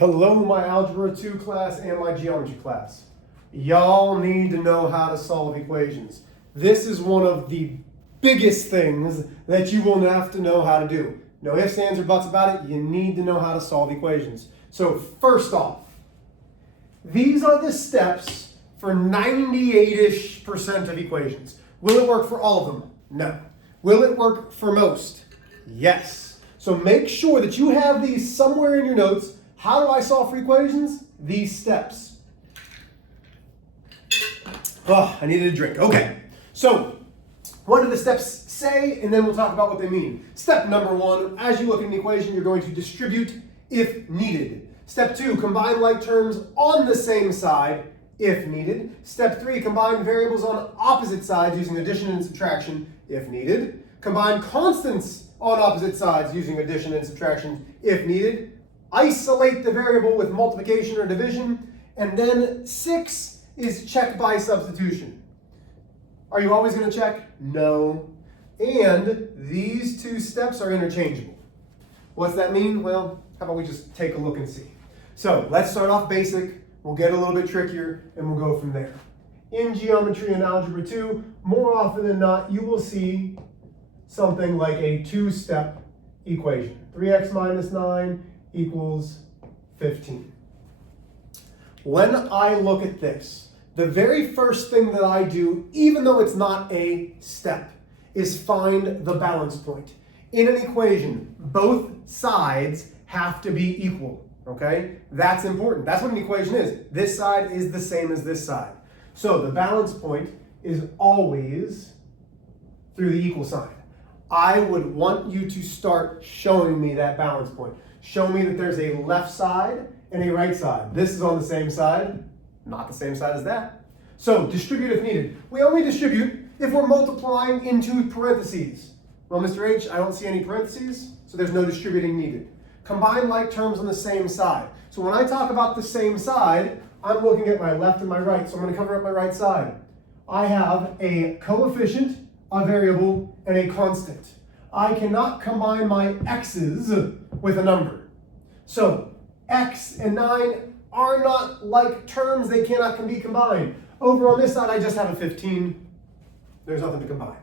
Hello, my Algebra 2 class and my Geometry class. Y'all need to know how to solve equations. This is one of the biggest things that you will have to know how to do. No ifs, ands, or buts about it. You need to know how to solve equations. So first off, these are the steps for 98-ish% of equations. Will it work for all of them? No. Will it work for most? Yes. So make sure that you have these somewhere in your notes. How do I solve for equations? These steps. Oh, I needed a drink. Okay. So, what do the steps say? And then we'll talk about what they mean. Step number 1, as you look at an equation, you're going to distribute if needed. Step 2, combine like terms on the same side if needed. Step 3, combine variables on opposite sides using addition and subtraction if needed. Combine constants on opposite sides using addition and subtraction if needed. Isolate the variable with multiplication or division. And then 6 is check by substitution. Are you always going to check? No. And these two steps are interchangeable. What's that mean? Well, how about we just take a look and see. So let's start off basic. We'll get a little bit trickier and we'll go from there. In geometry and algebra 2, more often than not, you will see something like a two-step equation. 3x minus 9 equals 15. When I look at this, the very first thing that I do, even though it's not a step, is find the balance point. In an equation, both sides have to be equal, okay? That's important. That's what an equation is. This side is the same as this side. So the balance point is always through the equal sign. I would want you to start showing me that balance point. Show me that there's a left side and a right side. This is on the same side, not the same side as that. So distribute if needed. We only distribute if we're multiplying into parentheses. Well, Mr. H, I don't see any parentheses, so there's no distributing needed. Combine like terms on the same side. So when I talk about the same side, I'm looking at my left and my right, so I'm going to cover up my right side. I have a coefficient, a variable, and a constant. I cannot combine my x's with a number. So x and 9 are not like terms, they cannot be combined. Over on this side, I just have a 15. There's nothing to combine.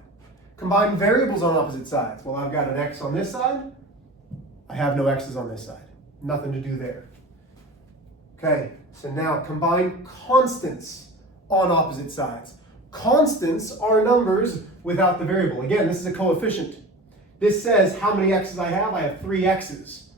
Combine variables on opposite sides. Well, I've got an x on this side. I have no x's on this side. Nothing to do there. Okay, so now combine constants on opposite sides. Constants are numbers without the variable. Again, this is a coefficient. This says how many x's I have. I have 3 x's.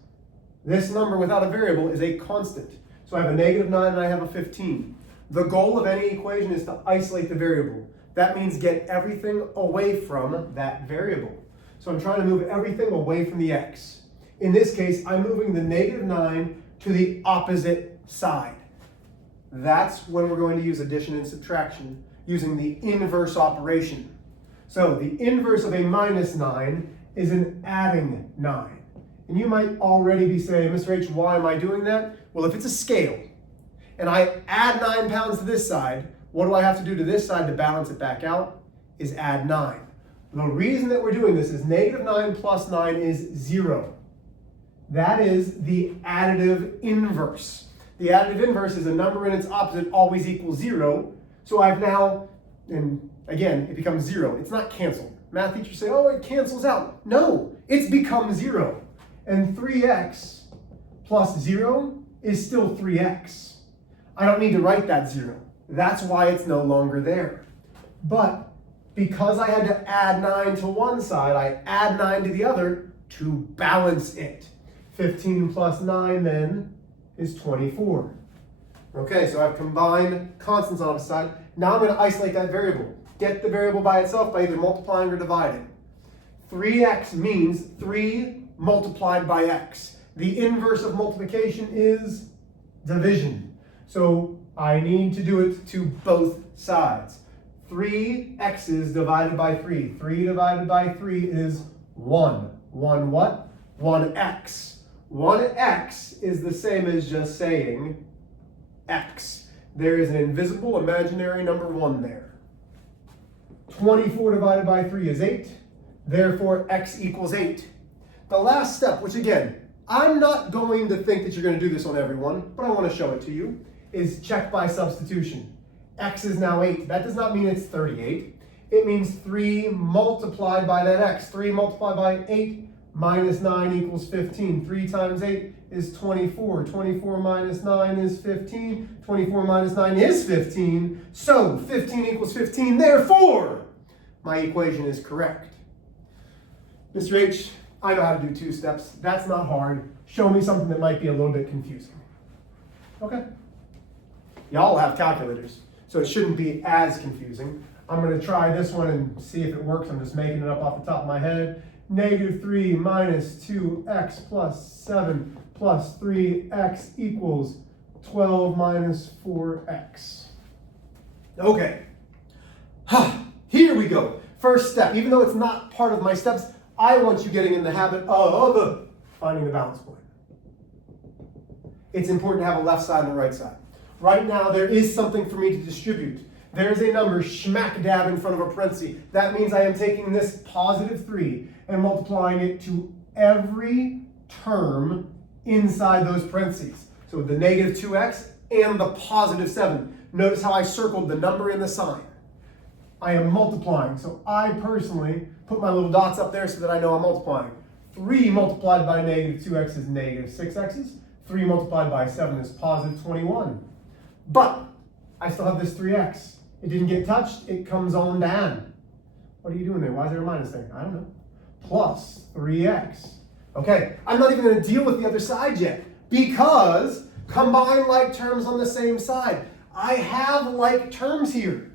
This number without a variable is a constant. So I have a negative 9 and I have a 15. The goal of any equation is to isolate the variable. That means get everything away from that variable. So I'm trying to move everything away from the x. In this case, I'm moving the negative 9 to the opposite side. That's when we're going to use addition and subtraction using the inverse operation. So the inverse of a minus 9 is an adding 9. And you might already be saying, Mr. H, why am I doing that? Well, if it's a scale and I add 9 pounds to this side, what do I have to do to this side to balance it back out? Is add 9. The reason that we're doing this is negative 9 plus 9 is 0. That is the additive inverse. The additive inverse is a number and its opposite always equals 0. So I've now, and again, it becomes 0. It's not canceled. Math teachers say, oh, it cancels out. No, it's become 0. And 3x plus 0 is still 3x. I don't need to write that 0. That's why it's no longer there. But because I had to add 9 to one side, I add 9 to the other to balance it. 15 plus 9 then is 24. Okay, so I've combined constants on the side. Now I'm going to isolate that variable. Get the variable by itself by either multiplying or dividing. 3x means 3 multiplied by x. The inverse of multiplication is division. So I need to do it to both sides. 3 x's divided by 3. 3 divided by 3 is 1. 1 what? 1x. 1x is the same as just saying x. There is an invisible imaginary number 1 there. 24 divided by 3 is 8. Therefore, x equals 8. The last step, which again, I'm not going to think that you're going to do this on everyone, but I want to show it to you, is check by substitution. X is now 8. That does not mean it's 38. It means 3 multiplied by that x. 3 multiplied by 8 minus 9 equals 15. 3 times 8 is 24. 24 minus 9 is 15. 24 minus 9 is 15. So 15 equals 15. Therefore, my equation is correct. Mr. H, I know how to do 2 steps. That's not hard. Show me something that might be a little bit confusing. Okay. Y'all have calculators, so it shouldn't be as confusing. I'm going to try this one and see if it works. I'm just making it up off the top of my head. Negative 3 minus 2x plus 7 plus 3x equals 12 minus 4x. Okay. Here we go. First step. Even though it's not part of my steps, I want you getting in the habit of finding the balance point. It's important to have a left side and a right side. Right now, there is something for me to distribute. There's a number smack dab in front of a parenthesis. That means I am taking this positive 3 and multiplying it to every term inside those parentheses. So the negative 2x and the positive 7. Notice how I circled the number and the sign. I am multiplying. So I personally put my little dots up there so that I know I'm multiplying. 3 multiplied by negative 2x is negative 6x's. 3 multiplied by 7 is positive 21. But I still have this 3x. It didn't get touched. It comes on down. What are you doing there? Why is there a minus there? I don't know. Plus 3x. Okay, I'm not even going to deal with the other side yet because combine like terms on the same side. I have like terms here.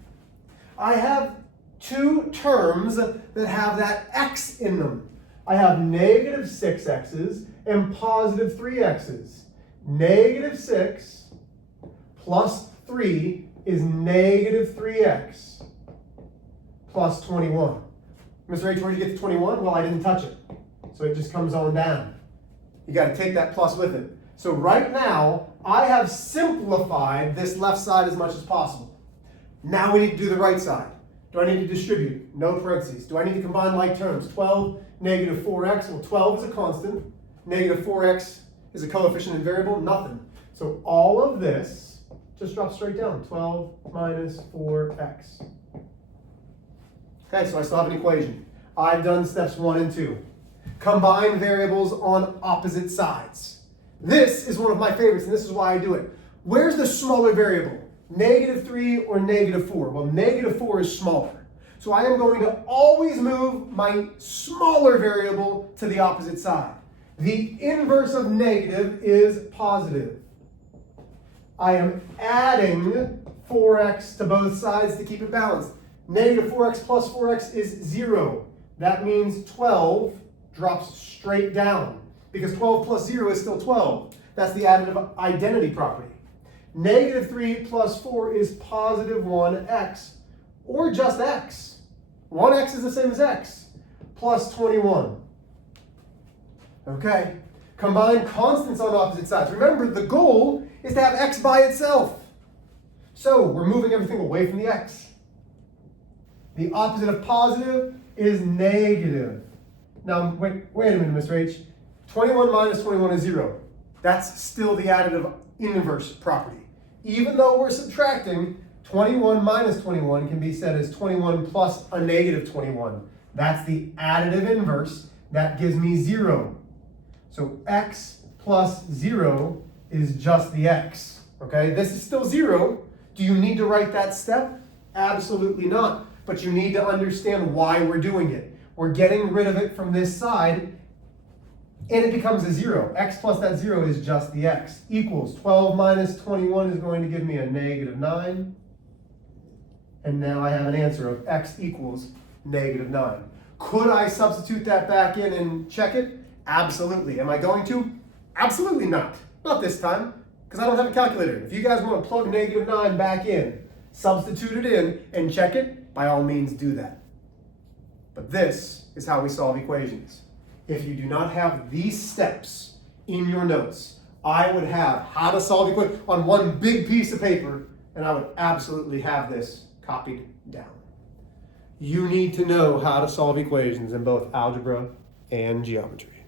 I have 2 terms that have that x in them. I have negative 6x's and positive 3x's. Negative 6 plus 3 is negative 3x plus 21. Mr. H, where did you get to 21? Well, I didn't touch it. So it just comes on down. You got to take that plus with it. So right now, I have simplified this left side as much as possible. Now we need to do the right side. Do I need to distribute? No parentheses. Do I need to combine like terms? 12, negative 4x. Well, 12 is a constant. Negative 4x is a coefficient and variable. Nothing. So all of this just drops straight down. 12 minus 4x. Okay, so I still have an equation. I've done steps 1 and 2. Combine variables on opposite sides. This is one of my favorites, and this is why I do it. Where's the smaller variable? Negative 3 or negative 4? Well, negative 4 is smaller. So I am going to always move my smaller variable to the opposite side. The inverse of negative is positive. I am adding 4x to both sides to keep it balanced. Negative 4x plus 4x is 0. That means 12 drops straight down because 12 plus 0 is still 12. That's the additive identity property. Negative 3 plus 4 is positive 1x, or just x. 1x is the same as x, plus 21. Okay, combine constants on opposite sides. Remember, the goal is to have x by itself. So we're moving everything away from the x. The opposite of positive is negative. Now, wait a minute, Mr. H. 21 minus 21 is 0. That's still the additive inverse property. Even though we're subtracting, 21 minus 21 can be said as 21 plus a negative 21. That's the additive inverse. That gives me 0. So x plus 0 is just the x. Okay, this is still 0. Do you need to write that step? Absolutely not. But you need to understand why we're doing it. We're getting rid of it from this side, and it becomes a 0. X plus that 0 is just the x. Equals 12 minus 21 is going to give me a negative 9. And now I have an answer of x equals negative 9. Could I substitute that back in and check it? Absolutely. Am I going to? Absolutely not. Not this time, because I don't have a calculator. If you guys want to plug negative 9 back in, substitute it in, and check it, by all means do that. But this is how we solve equations. If you do not have these steps in your notes, I would have how to solve equations on one big piece of paper, and I would absolutely have this copied down. You need to know how to solve equations in both algebra and geometry.